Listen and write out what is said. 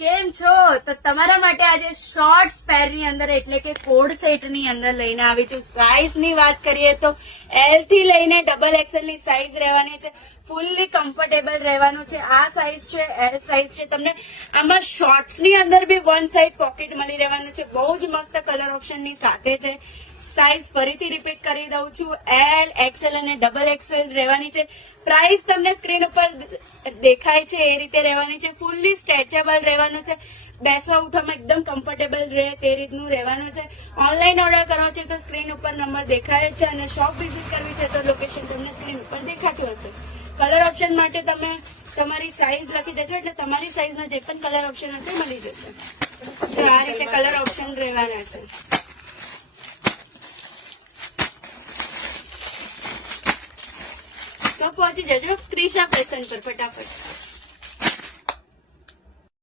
કેમ છો? તો તમારા માટે આજે શોર્ટ્સ પેરની અંદર એટલે કે કોડ સેટ ની અંદર લઈને આવી છું. સાઈઝ ની વાત કરીએ તો L થી લઈને XXL ની સાઈઝ રહેવાની છે. ફૂલ્લી કમ્ફર્ટેબલ રહેવાનું છે. આ સાઈઝ છે, L સાઈઝ છે. તમને આમાં શોર્ટ્સ ની અંદર બી વન સાઈડ પોકેટ મળી રહેવાનું છે. બહુ જ મસ્ત કલર ઓપ્શન ની સાથે છે. સાઈઝ ફરીથી રિપીટ કરી દઉં છું, L, XL અને XXL રહેવાની છે. પ્રાઇસ તમને સ્ક્રીન ઉપર દેખાય છે એ રીતે રહેવાની છે. ફૂલ્લી સ્ટ્રેચેબલ રહેવાનું છે. બેસવા ઉઠવામાં એકદમ કમ્ફર્ટેબલ રહે તે રીતનું રહેવાનું છે. ઓનલાઈન ઓર્ડર કરવો છે તો સ્ક્રીન ઉપર નંબર દેખાય છે અને શોપ વિઝિટ કરવી છે તો લોકેશન તમને સ્ક્રીન ઉપર દેખાતું હશે. કલર ઓપ્શન માટે તમે તમારી સાઈઝ લખી દેજો એટલે તમારી સાઈઝના જે પણ કલર ઓપ્શન હશે મળી જશે. તો આ રીતે કલર ઓપ્શન રહેવાના છે. તો પહોંચી જજો ક્રિશા ફેશન પર ફટાફટ.